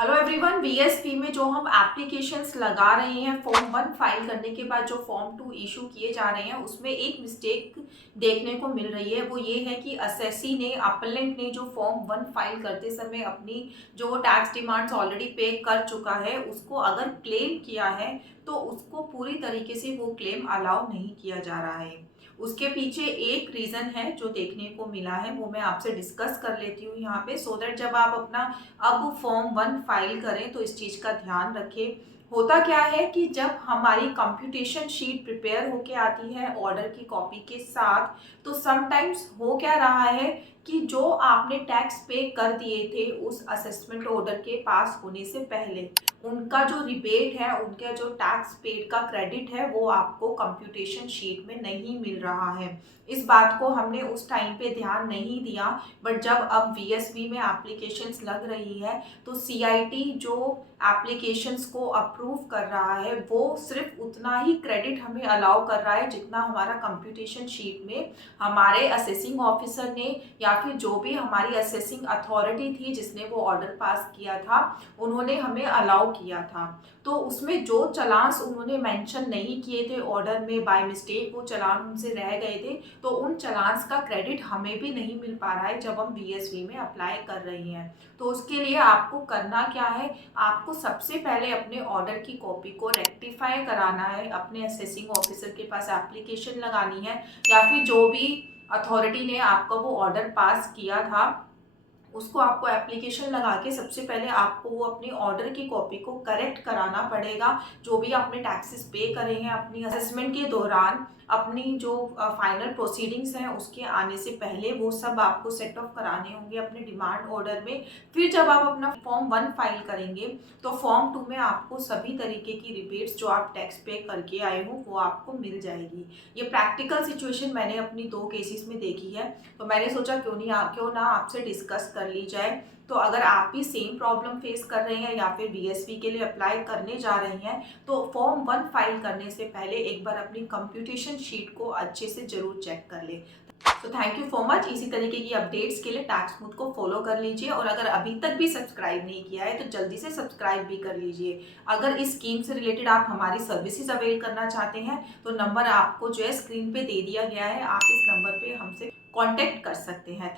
Hello everyone, VSP में जो हम एप्लीकेशंस लगा रहे हैं फॉर्म 1 फाइल करने के बाद जो फॉर्म 2 इशू किए जा रहे हैं उसमें एक मिस्टेक देखने को मिल रही है। वो ये है कि असेसी ने अपलेंट ने जो फॉर्म 1 फाइल करते समय अपनी जो टैक्स डिमांड्स ऑलरेडी पे कर चुका है उसको अगर क्लेम किया है तो उसको पूरी तरीके से वो क्लेम अलाउ नहीं किया जा रहा है। उसके पीछे एक रीज़न है जो देखने को मिला है, वो मैं आपसे डिस्कस कर लेती हूँ यहाँ पे, सो दैट जब आप अपना अब फॉर्म 1 फाइल करें तो इस चीज़ का ध्यान रखें। होता क्या है कि जब हमारी कंप्यूटेशन शीट प्रिपेयर होके आती है ऑर्डर की कॉपी के साथ, तो समटाइम्स हो क्या रहा है कि जो आपने टैक्स पे कर दिए थे उस असेसमेंट ऑर्डर के पास होने से पहले, उनका जो रिबेट है, उनका जो टैक्स पेड का क्रेडिट है, वो आपको कंप्यूटेशन शीट में नहीं मिल रहा है। इस बात को हमने उस टाइम पे ध्यान नहीं दिया, बट जब अब वीएसवी में एप्लीकेशंस लग रही है तो सीआईटी जो एप्लीकेशंस को अप्रूव कर रहा है वो सिर्फ उतना ही क्रेडिट हमें अलाउ कर रहा है जितना हमारा कंप्यूटेशन शीट में हमारे असेसिंग ऑफिसर ने या फिर जो भी हमारी असेसिंग अथॉरिटी थी जिसने वो ऑर्डर पास किया था उन्होंने हमें अलाउ किया था। तो उसमें जो चलान्स उन्होंने मेंशन नहीं किए थे ऑर्डर में, बाय मिस्टेक वो चलान उनसे रह गए थे, तो उन चलान्स का क्रेडिट हमें भी नहीं मिल पा रहा है जब हम वीएसवी में अप्लाई कर रही हैं। तो उसके लिए आपको करना क्या है, आपको सबसे पहले अपने ऑर्डर की कॉपी को रेक्टिफाई कराना है, अपने असेसिंग ऑफिसर के पास एप्लीकेशन लगानी है या फिर जो भी अथॉरिटी ने आपका वो ऑर्डर पास किया था उसको आपको एप्लीकेशन लगा के सबसे पहले आपको वो अपनी ऑर्डर की कॉपी को करेक्ट कराना पड़ेगा। जो भी आपने टैक्सेस पे करे हैं अपनी असेसमेंट के दौरान, अपनी जो फाइनल प्रोसीडिंग्स हैं उसके आने से पहले, वो सब आपको सेट ऑफ कराने होंगे अपने डिमांड ऑर्डर में। फिर जब आप अपना फॉर्म 1 फाइल करेंगे तो फॉर्म 2 में आपको सभी तरीके की रिबेट्स जो आप टैक्स पे करके आए हो वो आपको मिल जाएगी। ये प्रैक्टिकल सिचुएशन मैंने अपनी 2 केसेस में देखी है, तो मैंने सोचा क्यों ना आपसे डिस्कस कर ली जाए। तो अगर आप भी सेम प्रॉब्लम फेस कर रहे हैं या फिर बीएसवी के लिए अप्लाई करने जा रही हैं तो फॉर्म 1 फाइल करने से पहले एक बार अपनी कंप्यूटेशन शीट को अच्छे से जरूर चेक कर ले। तो थैंक यू सो मच। इसी तरीके की अपडेट्स के लिए टैक्स स्मूथ को फॉलो कर लीजिए और अगर अभी तक भी सब्सक्राइब नहीं किया है तो जल्दी से सब्सक्राइब भी कर लीजिए। अगर इस स्कीम से रिलेटेड आप हमारी सर्विसेज अवेल करना चाहते हैं तो नंबर आपको जो है स्क्रीन पे दे दिया गया है, आप इस नंबर पे हमसे कॉन्टेक्ट कर सकते हैं।